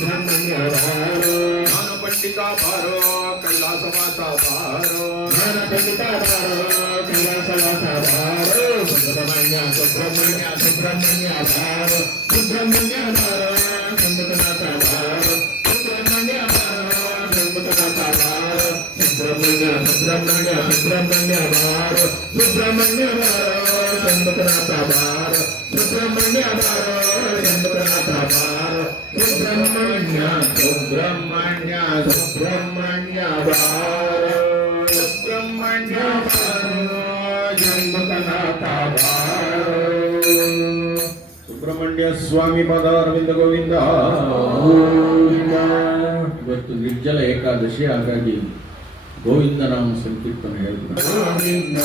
सुब्रमण्य पंडिता भारो कैलासवासा भारो पंडिता भारो कैलासवासा भारो सुब्रमण्य सुब्रमण्य सुब्रमण्य भारो सुब्रमण्य भारो संतनाथ भारो सुब्रमण्य भारो संतनाथ भारो सुब्रमण्य सुब्रमण्य सुब्रमण्य भारो सुब्रमण्य भारो संतनाथ भारो सुब्रमण्य भारो संतनाथ भारो सुब्रमण्य सुब्रमण्य सुब्रमण्य भारो सुब्रमण्य भारो जन्मनाथ भारो ಸುಬ್ರಹ್ಮಣ್ಯ ಸ್ವಾಮಿ ಪದಾರವಿಂದ ಗೋವಿಂದ ಇವತ್ತು ನಿರ್ಜಲ ಏಕಾದಶಿ, ಹಾಗಾಗಿ ಗೋವಿಂದ ನಾಮ ಸಂಕೀರ್ತನ ಹೇಳ್ತಾರೆ. ಗೋವಿಂದ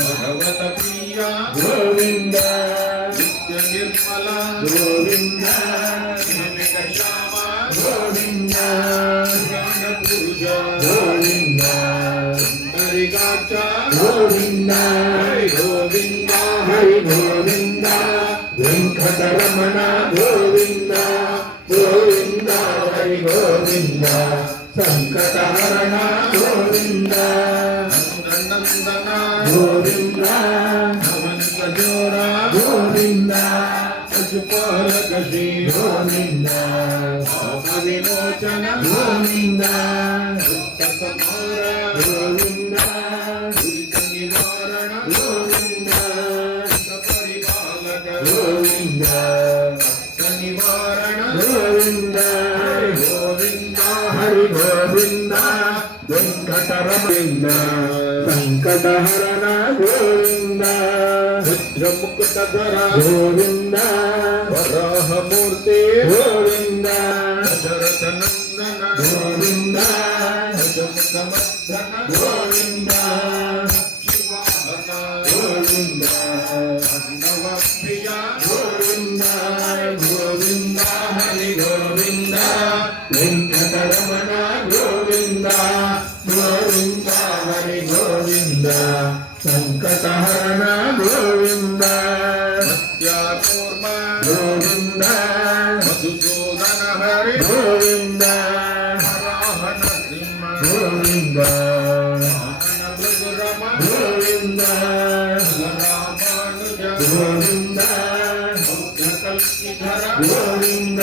ಭಗವತ ಪ್ರಿಯ ಗೋವಿಂದ ನಿತ್ಯ ನಿರ್ಮಲ ಗೋವಿಂದ ಶ್ಯಾಮ ಗೋವಿಂದ ಜ್ಞಾನ ಪೂಜ ಗೋವಿಂದ ಹರಿಗಾಚ ಗೋವಿಂದ ಹರಿ ಗೋವಿಂದ ಹರಿ ಗೋವಿಂದ ವೆಂಕಟರಮಣ ಗೋವಿಂದ ಗೋವಿಂದ ಹರಿ ಗೋವಿಂದ ಸಂಕಟಹರಣ ಗೋವಿಂದ ನಂದನ ಗೋವಿಂದ ನವನಕ ಜೋರ ಗೋವಿಂದ ಪಶುಪಾಲಕಶಿ ಗೋವಿಂದ ಪಾಪ ವಿಮೋಚನ ಗೋವಿಂದ ಸಮಾರ ಗೋವಿಂದ ದುರಿತ ನಿವಾರಣ ಗೋವಿಂದ ಪರಿಪಾಲಕ ಗೋವಿಂದ ನಿವಾರಣ ಗೋವಿಂದ ಹರಿ ಗೋವಿಂದ ಹರಿ ಗೋವಿಂದ ವೆಂಕಟರಮಣ ಸಂಕಟಹರಣ ಗೋವಿಂದ ವಜ್ರಮುಕುಟಧರ ಗೋವಿಂದ ವರಾಹಮೂರ್ತಿ ಗೋವಿಂದ ದಶರಥ ನಂದನ ಗೋವಿಂದ ಗಜಮುಖಮರ್ದನ ಗೋವಿಂದ ಶಿವಾಹನ ಗೋವಿಂದ ಅನ್ನವ ಪ್ರಿಯ ಗೋವಿಂದ ಗೋವಿಂದ ಹರಿ ಗೋವಿಂದ ವೆಂಕಟರಮಣ ಗೋವಿಂದ ಗೋವಿಂದ ಹರಿ ಗೋವಿಂದ ಸಂಕಟಹರಣ ಗೋವಿಂದ ಸತ್ಯಕೂರ್ಮ ಗೋವಿಂದ ಮಧುಸೂದನ ಹರಿ ಗೋವಿಂದ ಹರಾಹನ ಸಿಂಹ ಗೋವಿಂದ ಮೃದುರಮ ಗೋವಿಂದ ರಾಮಾನುಜ ಗೋವಿಂದ ಕಲ್ಪಿಧರ ಗೋವಿಂದ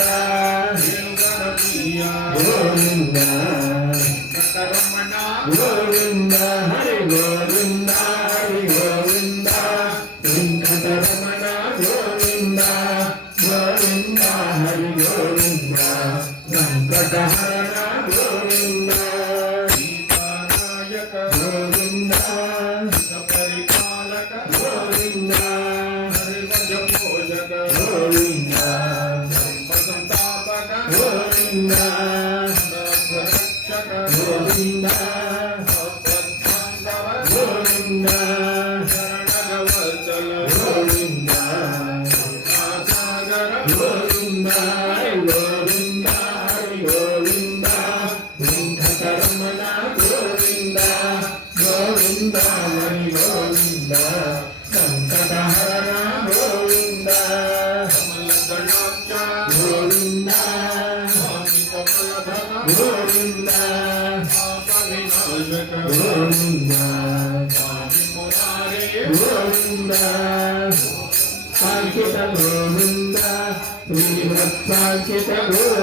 ಗೋವಿಂದ ರಮಣ ಗೋವಿಂದ ಹರಿ ಗೋವಿಂದ ಹರಿ ಗೋವಿಂದ ವೆಂಕಟರಮಣ ಗೋವಿಂದ ಗೋವಿಂದ ಹರಿ ಗೋವಿಂದ ಸಂಕಟಹರಣ ಗೋವಿಂದ ಸೀತಾನಾಯಕ ಗೋವಿಂದ ಪರಿಪಾಲಕ ಗೋವಿಂದ ಹರಿವಜ ಪೋಷಕ ಗೋವಿಂದ ಸಂತಾಪಕ ಗೋವಿಂದ ಗೋವಿಂದ ಸತ್ಸಂಗವ ಗೋವಿಂದ ಶರಣಗವತ್ಸಲ ಗೋವಿಂದ ಸಾಗರ ಗೋವಿಂದ ಹರಿ ಗೋವಿಂದ ಹರಿ ಗೋವಿಂದ ವೆಂಕಟರಮಣ ಗೋವಿಂದ ಗೋವಿಂದ ಹರಿ ಗೋವಿಂದ ಸಂಕಟಹರಣ ಗೋವಿಂದ ಕಮಲದಳಾಕ್ಷ ಗೋವಿಂದ ಸ್ವಾಮಿ ಕಮಲಧರ ಗೋವಿಂದ ಗೋವಿಂದ ಸ್ವಾಮಿ ಮುರಾರೇ ಗೋವಿಂದ ಸಾಂಕಿತ ಗೋವಿಂದ ಶ್ರೀಮತ್ ಸಾಂಕಿತ ಗೋವಿಂದ